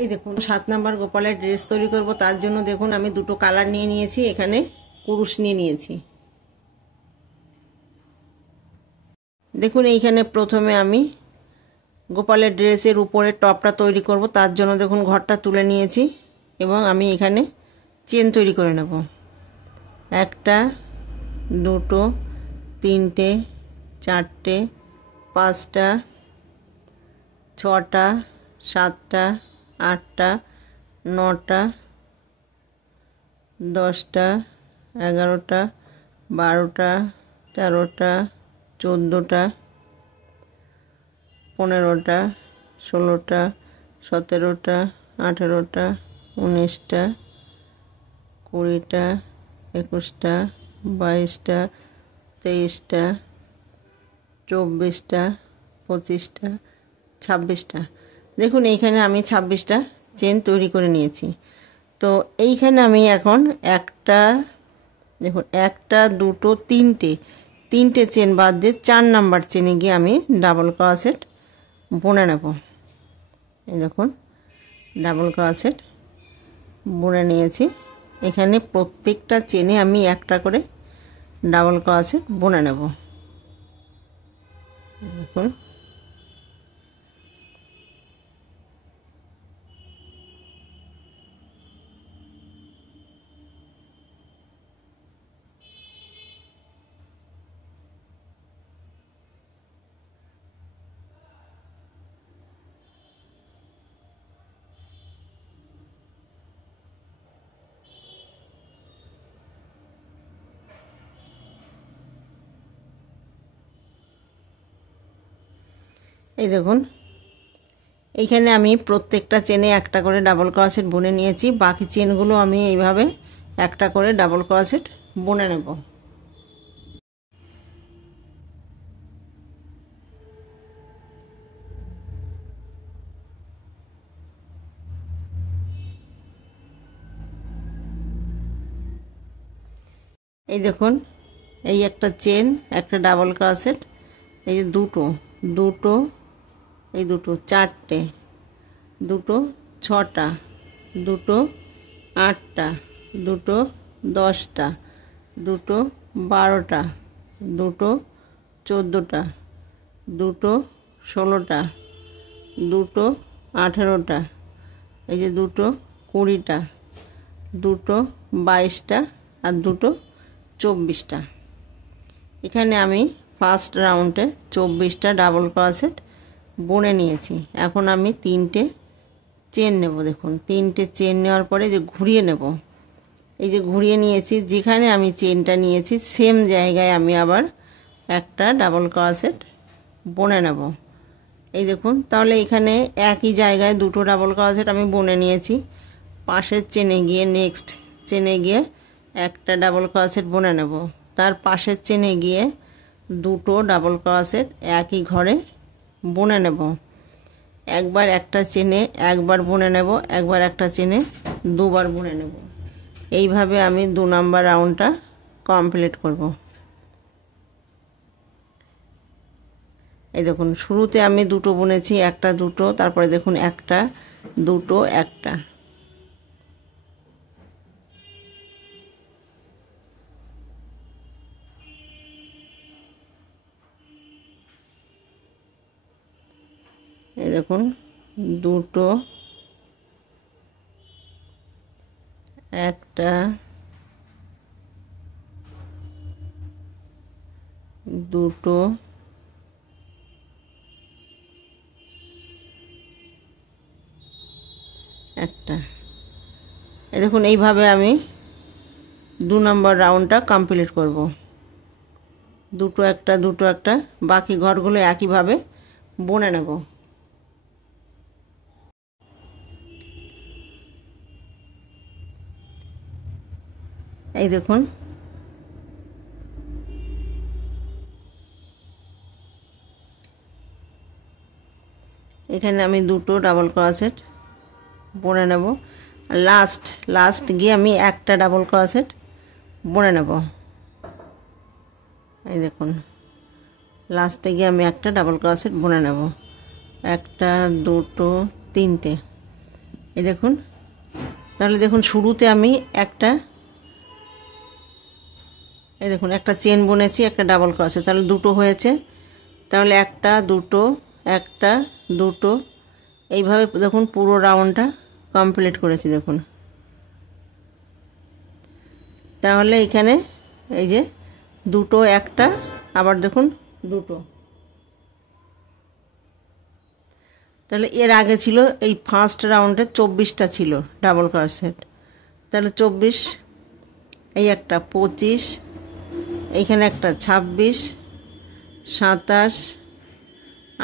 এই দেখুন 7 নাম্বার গোপালের ড্রেস তৈরি করব। তার জন্য দেখুন আমি দুটো কালার নিয়ে নিয়েছি, এখানে কুরুশ নিয়ে নিয়েছি। দেখুন এইখানে প্রথমে আমি গোপালের ড্রেসের উপরে টপটা তৈরি করব। তার জন্য দেখুন ঘরটা তুলে নিয়েছি এবং আমি এখানে চেন তৈরি করে নেব। একটা, দুটো, তিনটে, চারটে, পাঁচটা, ছটা, সাতটা, আটটা, নটা, 10টা, 11টা, 12টা, 13টা, 14টা, 15টা, 16টা, 17টা, 18টা, 19টা, 20টা, 21টা, 22টা, 23টা, 24টা, 25টা, 26টা। দেখুন এইখানে আমি 26টা চেন তৈরি করে নিয়েছি। তো এইখানে আমি এখন একটা, দেখুন একটা, দুটো, তিনটে চেন বাদ দিয়ে 4 নাম্বার চেনে গিয়ে আমি ডাবল ক্রোশেট বুনে নেব। এই দেখুন ডাবল ক্রোশেট বুনে নিয়েছি। এখানে প্রত্যেকটা চেনে আমি একটা করে ডাবল ক্রোশেট বুনে নেব। দেখুন এই দেখুন এইখানে আমি প্রত্যেকটা চেনে একটা করে ডাবল ক্রোশেট বুনে নিয়েছি। বাকি চেনগুলো আমি এইভাবে একটা করে ডাবল ক্রোশেট বুনে নেব। এই দেখুন এই একটা চেন, একটা ডাবল ক্রোশেট, এই যে দুটো, এই দুটো, চারটে, দুটো, 6টা, দুটো, 8টা, দুটো, 10টা, দুটো, 12টা, দুটো, 14টা, দুটো, 16টা, দুটো, 18টা, এই যে দুটো, 20টা, দুটো, 22টা আর দুটো, 24টা। এখানে আমি ফার্স্ট রাউন্ডে 24টা ডাবল ক্রোশেট বুনে নিয়েছি। এখন আমি 3টে চেন নেব। দেখুন 3টে চেন নেওয়ার পরে যে ঘুরিয়ে নেব, এই যে ঘুরিয়ে নিয়েছি, যেখানে আমি চেনটা নিয়েছি সেম জায়গায় আমি আবার একটা ডাবল ক্রোশেট বুনে নেব। এই দেখুন তাহলে এখানে একই জায়গায় দুটো ডাবল ক্রোশেট আমি বুনে নিয়েছি। পাশের চেনে গিয়ে নেক্সট চেনে গিয়ে একটা ডাবল ক্রোশেট বুনে নেব। তার পাশের চেনে গিয়ে দুটো ডাবল ক্রোশেট একই ঘরে বুনে নেব। একবার একটা চেনে একবার বুনে নেব, একবার একটা চেনে দুবার বুনে নেব। এইভাবে আমি 2 নাম্বার রাউন্ডটা কমপ্লিট করব। এই দেখুন শুরুতে আমি দুটো বুনেছি, একটা, দুটো, তারপরে দেখুন একটা, দুটো, একটা। এই দেখুন দুটো, একটা, দুটো, একটা। এই দেখুন এইভাবে আমি 2 নম্বর রাউন্ডটা কমপ্লিট করব। দুটো একটা, দুটো একটা, বাকি ঘরগুলো একইভাবে বুনে নেব। এই দেখুন এখানে আমি দুটো ডাবল ক্রোশেট বুনে নেব। লাস্ট গিয়ে আমি একটা ডাবল ক্রোশেট বুনে নেব। এই দেখুন লাস্টে গিয়ে আমি একটা ডাবল ক্রোশেট বুনে নেব। একটা, দুটো, তিনটে। এই দেখুন, তাহলে দেখুন শুরুতে আমি একটা, এই দেখুন একটা চেন বুনেছি, একটা ডাবল ক্রসে, তাহলে দুটো হয়েছে। তাহলে একটা দুটো একটা দুটো, এইভাবে দেখুন পুরো রাউন্ডটা কমপ্লিট করেছি দেখুন। তাহলে এখানে এই যে দুটো একটা, আবার দেখুন দুটো, তাহলে এর আগে ছিল এই ফার্স্ট রাউন্ডে 24টা ছিল ডাবল ক্রোশেট, তাহলে 24, এই একটা 25, এইখানে একটা 26, 27,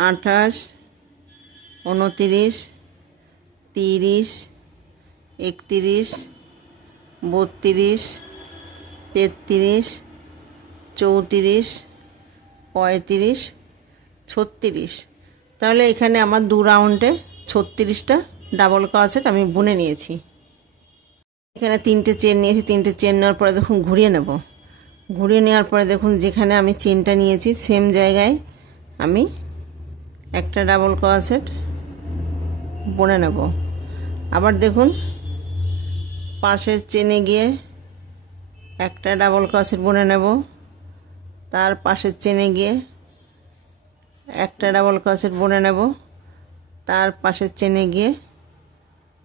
28, 29, 30, 31, 32, 33, 34, 35, 36। তাহলে এখানে আমার 2 রাউন্ডে 36টা ডাবল ক্রোশেট আমি বুনে নিয়েছি। এখানে 3টে চেন নিয়েছি, 3টে চেন নেওয়ার পরে দেখুন ঘুরিয়ে নেব। ঘুরিয়ে নেওয়ার পরে দেখুন যেখানে আমি চেনটা নিয়েছি সেম জায়গায় আমি একটা ডাবল ক্রোশেট বুনে নেব। আবার দেখুন পাশের চেনে গিয়ে একটা ডাবল ক্রোশেট বুনে নেব, তার পাশের চেনে গিয়ে একটা ডাবল ক্রোশেট বুনে নেব, তার পাশের চেনে গিয়ে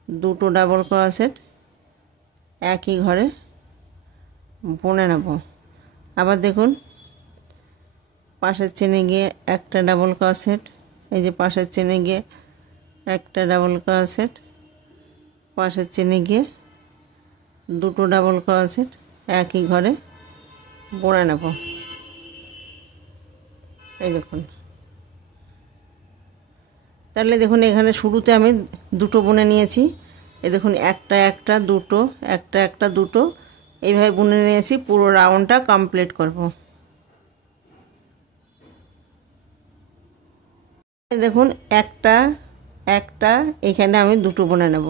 দুটো ডাবল ক্রোশেট একই ঘরে বুনে নেব। আবার দেখুন পাশের চেনে গিয়ে একটা ডাবল ক্রোশেট, এই যে পাশের চেনে গিয়ে একটা ডাবল ক্রোশেট, পাশের চেনে গিয়ে দুটো ডাবল ক্রোশেট একই ঘরে বুনে নেব। এই দেখুন, তাহলে দেখুন এখানে শুরুতে আমি দুটো বুনে নিয়েছি, এই দেখুন একটা একটা দুটো একটা একটা দুটো, এইভাবে বুনে নিয়েছি। পুরো রাউন্ডটা কমপ্লিট করব। দেখুন একটা একটা, এখানে আমি দুটো বুনে নেব।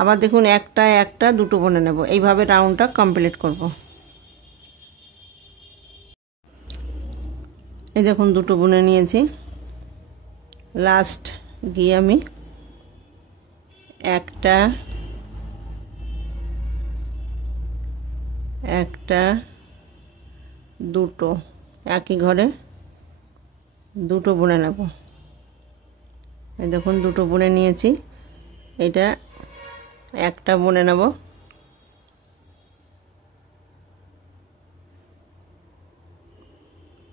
আবার দেখুন একটা একটা দুটো বুনে নেব, এইভাবে রাউন্ডটা কমপ্লিট করব। এই দেখুন দুটো বুনে নিয়েছি। লাস্ট গিয়ে আমি একটা একটা দুটো একই ঘরে দুটো বুনে নেব। এই দেখুন দুটো বুনে নিয়েছি, এটা একটা বুনে নেব।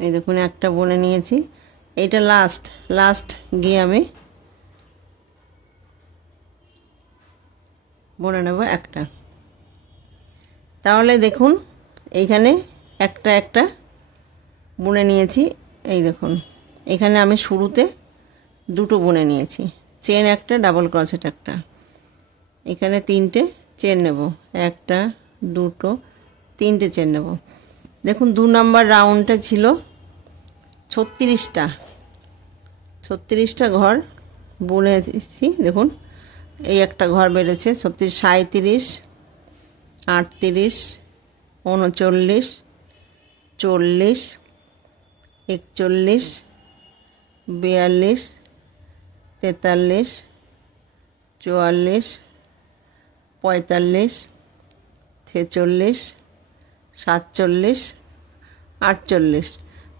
এই দেখুন একটা বুনে নিয়েছি, এইটা লাস্ট গিয়ে আমি বুনে নেব একটা। তাহলে দেখুন এইখানে একটা একটা বুনে নিয়েছি। এই দেখুন এখানে আমি শুরুতে দুটো বুনে নিয়েছি, চেন একটা ডাবল ক্রোশেট একটা, এখানে 3টে চেন নেব, একটা দুটো 3টে চেন নেব। দেখুন 2 নম্বর রাউন্ডটা ছিল 36টা ঘর বুনেছি। দেখুন এই একটা ঘর বেড়েছে 36, 37, 38, 39, 40, 41, 42, 43, 44, 45, 46, 47, 48।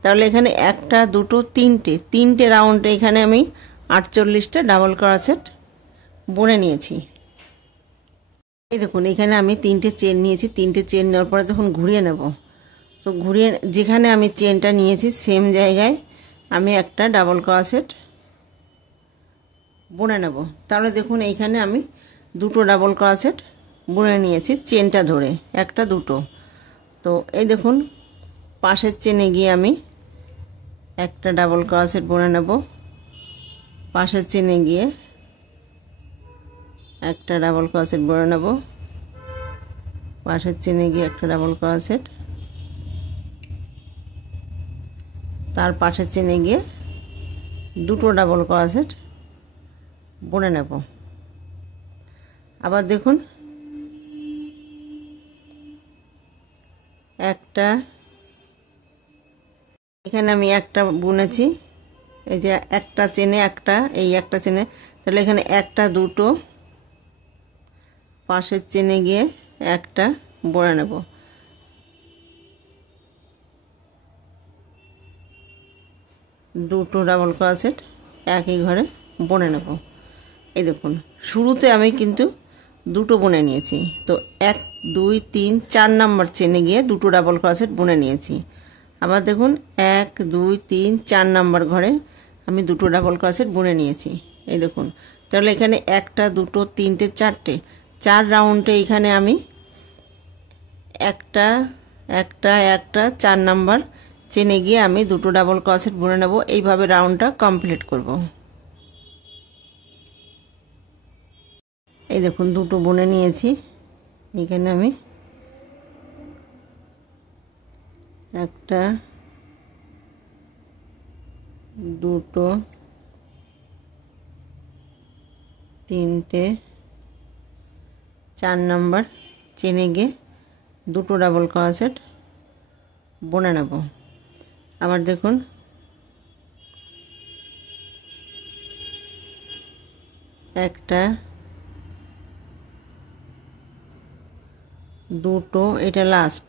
তাহলে এখানে একটা দুটো 3টে রাউন্ডে এখানে আমি 48টা ডাবল ক্রোশেট বুনে নিয়েছি। এই দেখুন এখানে আমি 3টে চেন নিয়েছি, 3টে চেন নেওয়ার পরে তখন ঘুরিয়ে নেব। তো ঘুরিয়ে যেখানে আমি চেনটা নিয়েছি সেম জায়গায় আমি একটা ডাবল ক্রোশেট বুনে নেব। তাহলে দেখুন এইখানে আমি দুটো ডাবল ক্রোশেট বুনে নিয়েছি চেনটা ধরে, একটা দুটো। তো এই দেখুন পাশের চেনে গিয়ে আমি একটা ডাবল ক্রোশেট বুনে নেব, পাশের চেনে গিয়ে একটা ডাবল ক্রোশেট বুনে নেব, পাশের চেনে গিয়ে একটা ডাবল ক্রোশেট, তার পাশের চেনে গিয়ে দুটো ডাবল ক্রোশেট বুনে নেব। আবার দেখুন একটা, এখানে আমি একটা বুনেছি, এই যে একটা চেনে একটা, এই একটা চেনে, তাহলে এখানে একটা দুটো পাশের চেনে গিয়ে একটা বুনে নেব। দুটো ডাবল ক্রোশেট একই ঘরে বুনে নেব। এই দেখুন শুরুতে আমি কিন্তু দুটো বুনে নিয়েছি, তো 1 2 3 4 নাম্বার চেনে গিয়ে দুটো ডাবল ক্রোশেট বুনে নিয়েছি। আবার দেখুন 1 2 3 4 নাম্বার ঘরে আমি দুটো ডাবল ক্রোশেট বুনে নিয়েছি। এই দেখুন, তাহলে এখানে একটা দুটো তিনটে চারটে, 4 রাউন্ডে এখানে আমি একটা একটা একটা 4 নাম্বার চেনে গিয়ে আমি দুটো ডাবল ক্রোশেট বুনে নেব। এইভাবে রাউন্ডটা কমপ্লিট করব। এই দেখুন দুটো বুনে নিয়েছি। এখানে আমি একটা দুটো তিনটে 4 নাম্বার চেনে গিয়ে দুটো ডাবল ক্রোশেট বুনে নেব। আবার দেখুন একটা দুটো, এটা লাস্ট,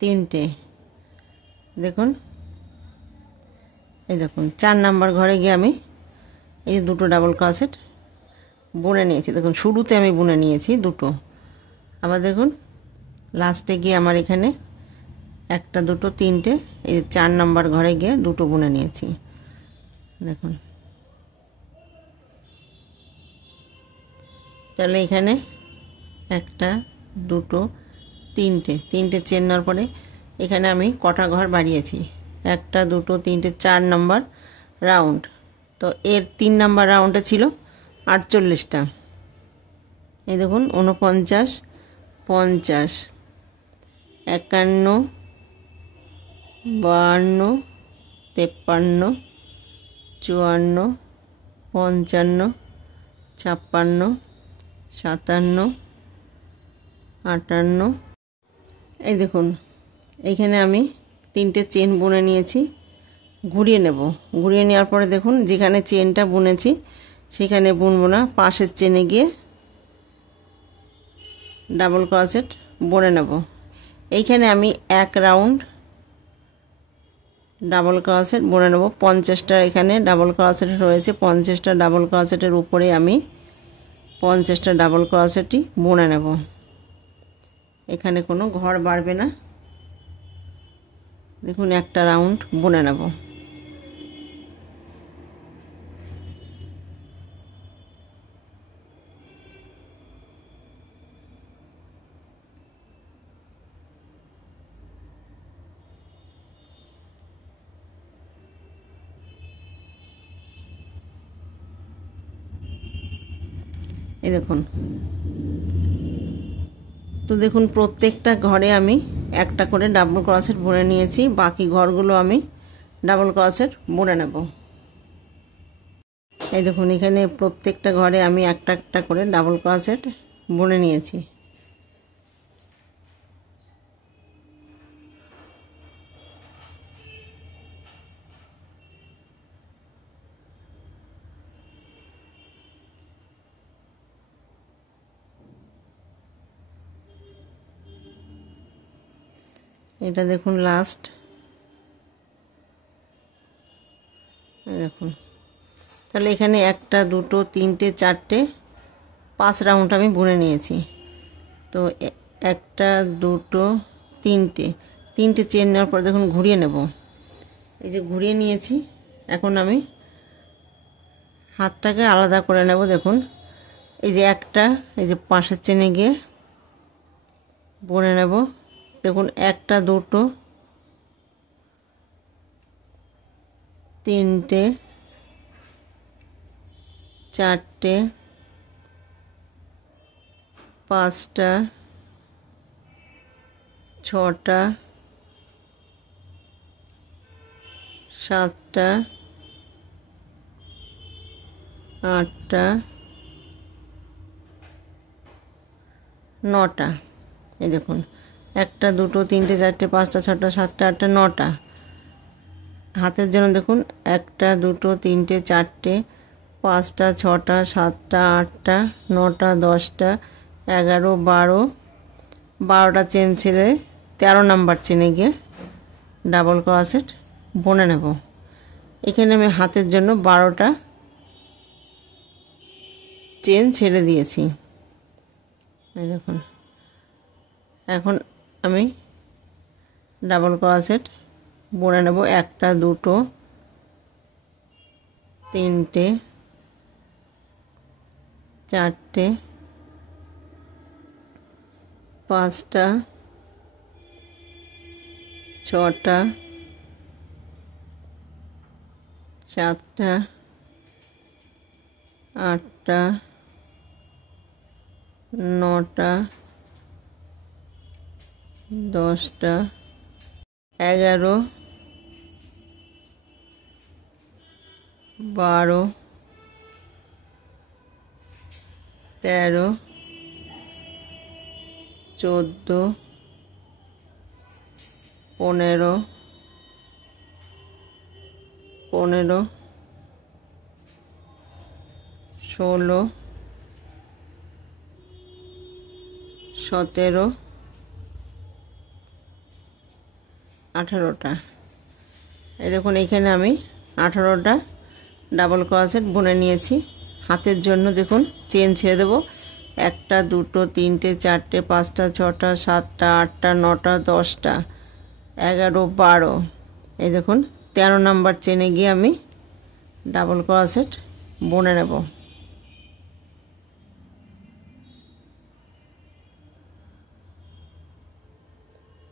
তিনটে। দেখুন এই দেখুন 4 নাম্বার ঘরে গিয়ে আমি এই দুটো ডাবল ক্রোশেট বুনে নিয়েছি। দেখুন শুরুতে আমি বুনে নিয়েছি দুটো। আবার দেখুন লাস্টে গিয়ে আমার এখানে একটা দুটো তিনটে, এই 4 নাম্বার ঘরে গিয়ে দুটো বুনে নিয়েছি। দেখুন তাহলে এখানে একটা দুটো তিনটে চেন নেওয়ার পরে এখানে আমি কটা ঘর বাড়িয়েছি, একটা দুটো তিনটে 4 নাম্বার রাউন্ড। তো এর 3 নাম্বার রাউন্ডে ছিল 48টা। এই দেখুন 49 50 51 52 53 54 55 56 57 58। এই দেখুন এইখানে আমি 3টে চেন বুনে নিয়েছি। ঘুরিয়ে নেব। ঘুরিয়ে নেওয়ার পরে দেখুন যেখানে চেনটা বুনেছি সেখানে বুনবো না, পাশের চেনে গিয়ে ডাবল ক্রোশেট বুনে নেব। এইখানে আমি 1 রাউন্ড ডাবল ক্রোশেট বুনে নেব। 50টা এখানে ডাবল ক্রোশেট রয়েছে, 50টা ডাবল ক্রোশেটের উপরে আমি 50টা ডাবল ক্রোশেটই বুনে নেব। এখানে কোনো ঘর বাড়বে না। দেখুন একটা রাউন্ড বুনে নেব। এই দেখুন, তো দেখুন প্রত্যেকটা ঘরে আমি একটা করে ডাবল ক্রোশেট বুনে নিয়েছি। বাকি ঘরগুলো আমি ডাবল ক্রোশেট বুনে নেব। এই দেখুন এখানে প্রত্যেকটা ঘরে আমি একটা একটা করে ডাবল ক্রোশেট বুনে নিয়েছি। এটা দেখুন লাস্ট। দেখুন তাহলে এখানে একটা দুটো তিনটে চারটে 5 রাউন্ড আমি বুনে নিয়েছি। তো একটা দুটো তিনটে চেন নেওয়ার পর দেখুন ঘুরিয়ে নেব। এই যে ঘুরিয়ে নিয়েছি, এখন আমি হাতটাকে আলাদা করে নেব। দেখুন এই যে একটা, এই যে পাশের চেনে গিয়ে বুনে নেব। দেখুন একটা দুটো তিনটে চারটে 5টা 6টা 7টা 8টা 9টা। এই দেখুন একটা দুটো তিনটে চারটে 5টা 6টা 7টা 8টা 9টা। হাতের জন্য দেখুন 1টা 2টো 3টে 4টে 5টা 6টা 7টা 8টা 9টা 10টা 11 12, 12টা চেন ছেড়ে 13 নাম্বার চেনে গিয়ে ডাবল ক্রোশেট বুনে নেব। এখানে আমি হাতের জন্য 12টা চেন ছেড়ে দিয়েছি। এই দেখুন, এখন আমি ডাবল ক্রোশেট বুনে নেব। 1টা 2টো 3টে 4টে 5টা 6টা 7টা 8টা 9টা 10টা 11 12 13 14 15 16 17 18টা। এই দেখুন, এইখানে আমি 18টা ডাবল ক্রোশেট বুনে নিয়েছি। হাতের জন্য দেখুন চেন ছেড়ে দেব। 1টা 2টো 3টে 4টে 5টা 6টা 7টা 8টা 9টা 10টা 11 12। এই দেখুন 13 নাম্বার চেনে গিয়ে আমি ডাবল ক্রোশেট বুনে নেব।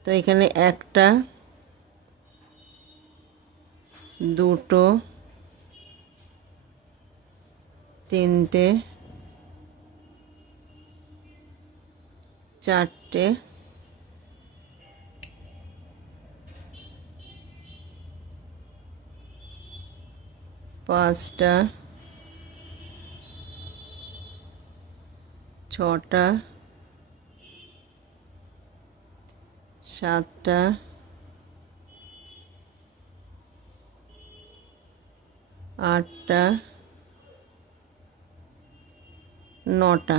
তো এখানে 1টা 2টো 3টে 4টে 5টা 6টা 7টা 8টা 9টা।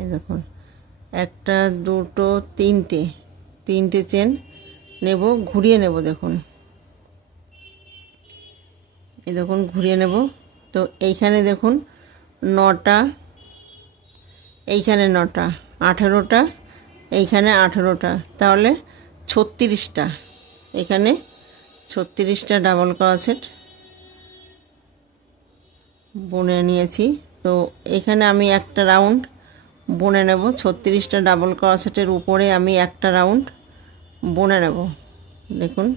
এই দেখুন 1টা 2টো 3টে চেন নেব, ঘুরিয়ে নেব। দেখুন, এই দেখুন ঘুরিয়ে নেব। তো এইখানে দেখুন 9টা, এইখানে 9টা 18টা, এইখানে 18টা, তাহলে 36টা। এখানে 36টা ডাবল ক্রোশেট বুনে নিয়েছি। তো এখানে আমি একটা রাউন্ড বুনে নেব। 36টা ডাবল ক্রোশেটের উপরে আমি একটা রাউন্ড বুনে নেব। দেখুন,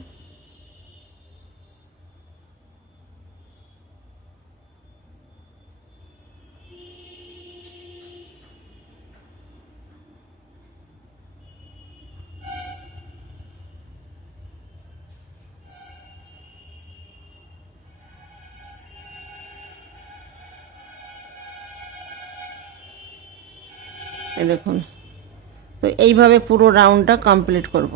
এই দেখুন। তো এইভাবে পুরো রাউন্ডটা কমপ্লিট করব।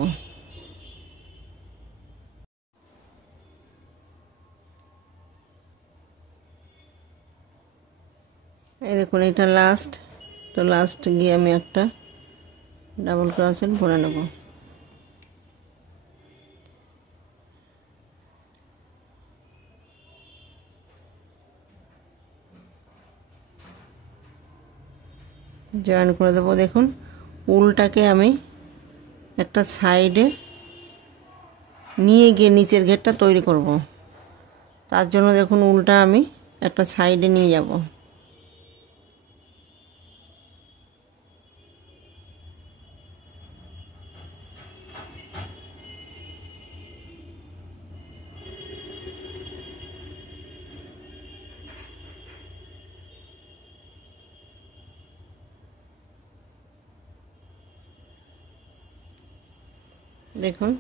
এই দেখুন, এটা লাস্ট। তো লাস্ট গিয়ে আমি একটা ডাবল ক্রোশেট বুনে নেব। জয়েন করে দেবো। দেখুন, উলটাকে আমি একটা সাইডে নিয়ে গিয়ে নিচের ঘেরটা তৈরি করব। তার জন্য দেখুন উলটা আমি একটা সাইডে নিয়ে যাব। দেখুন,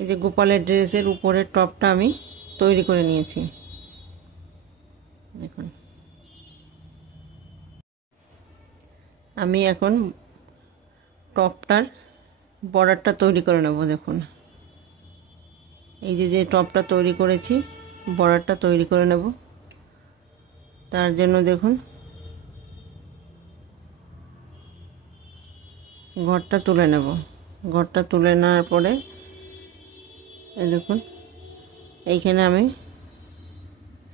এই যে গোপালের ড্রেসের উপরের টপটা আমি তৈরি করে নিয়েছি। দেখুন, আমি এখন টপটার বর্ডারটা তৈরি করে নেব। দেখুন এই যে টপটা তৈরি করেছি, বর্ডারটা তৈরি করে নেব। তার জন্য দেখুন ঘরটা তুলে নেব। ঘরটা তুলে নেওয়ার পরে এই দেখুন এইখানে আমি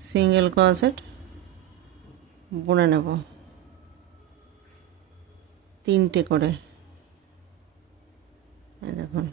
সিঙ্গেল ক্রোশেট বুনে নেব 3টে করে। এই দেখুন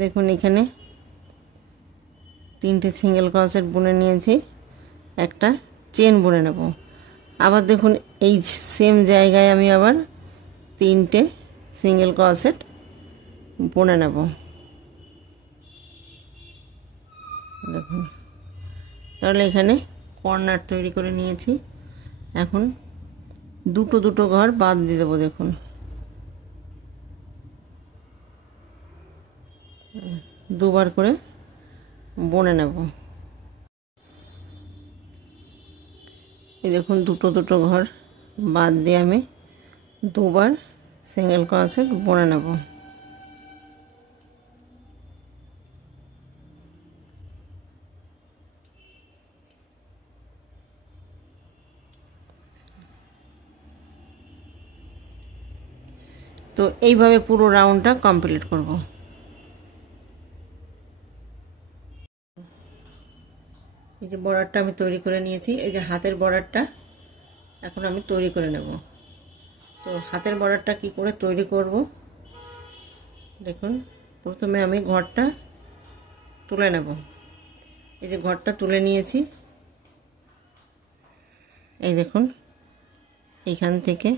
দেখুন এখানে 3টে সিঙ্গেল ক্রোশেট বুনে নিয়েছি, একটা চেন বুনে নেব। আবার দেখুন এই সেম জায়গায় আমি আবার 3টে সিঙ্গেল ক্রোশেট বুনে নেব। দেখুন তাহলে এখানে কর্নার তৈরি করে নিয়েছি। এখন দুটো দুটো ঘর বাদ দিয়ে দেবো। দেখুন দুবার করে বুনে নেব। এই দেখুন দুটো দুটো ঘর বাদ দিয়ে আমি দুবার সিঙ্গেল ক্রোশেট বুনে নেব। তো এইভাবে পুরো রাউন্ডটা কমপ্লিট করব। এই যে বর্ডারটা আমি তৈরি করে নিয়েছি, এই যে হাতের বর্ডারটা এখন আমি তৈরি করে নেব। তো হাতের বর্ডারটা কি করে তৈরি করব দেখুন। প্রথমে আমি ঘরটা তুলে নেব। এই যে ঘরটা তুলে নিয়েছি, এই দেখুন এইখান থেকে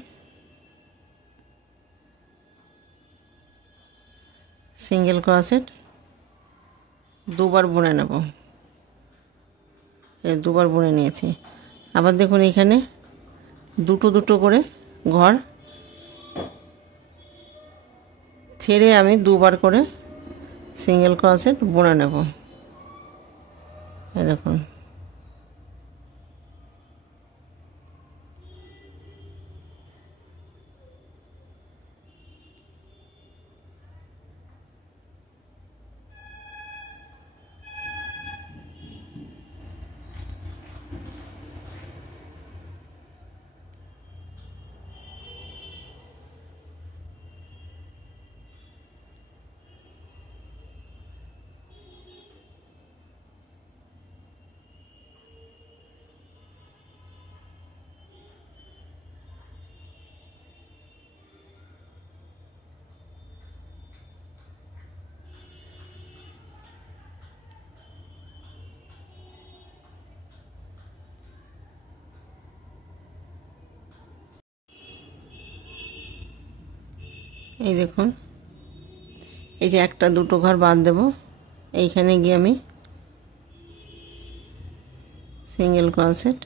সিঙ্গেল ক্রোশেট দুবার বুনে নেব। এই দুবার বুনে নিয়েছি। আবার দেখুন এখানে দুটো দুটো করে ঘর ছেড়ে আমি দুবার করে সিঙ্গেল ক্রোশেট বুনে নেব। এই দেখুন এই দেখুন এই যে একটা দুটো ঘর বাদ দেব। এইখানে গিয়ে আমি সিঙ্গেল ক্রোশেট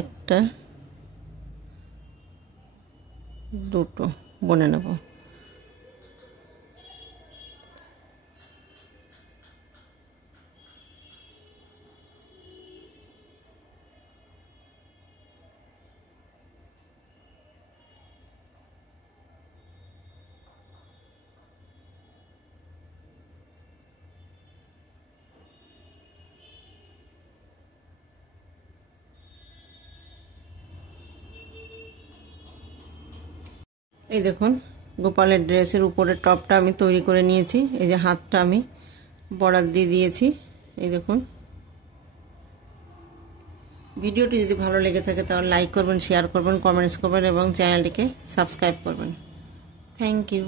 একটা দুটো বুনে নেব। এই দেখুন গোপালের ড্রেসের উপরে টপটা আমি তৈরি করে নিয়েছি। এই যে হাতটা আমি বর্ডার দিয়ে দিয়েছি। এই দেখুন, ভিডিওটি যদি ভালো লেগে থাকে তাহলে লাইক করবেন, শেয়ার করবেন, কমেন্টস করবেন এবং চ্যানেলটিকে সাবস্ক্রাইব করবেন। Thank you.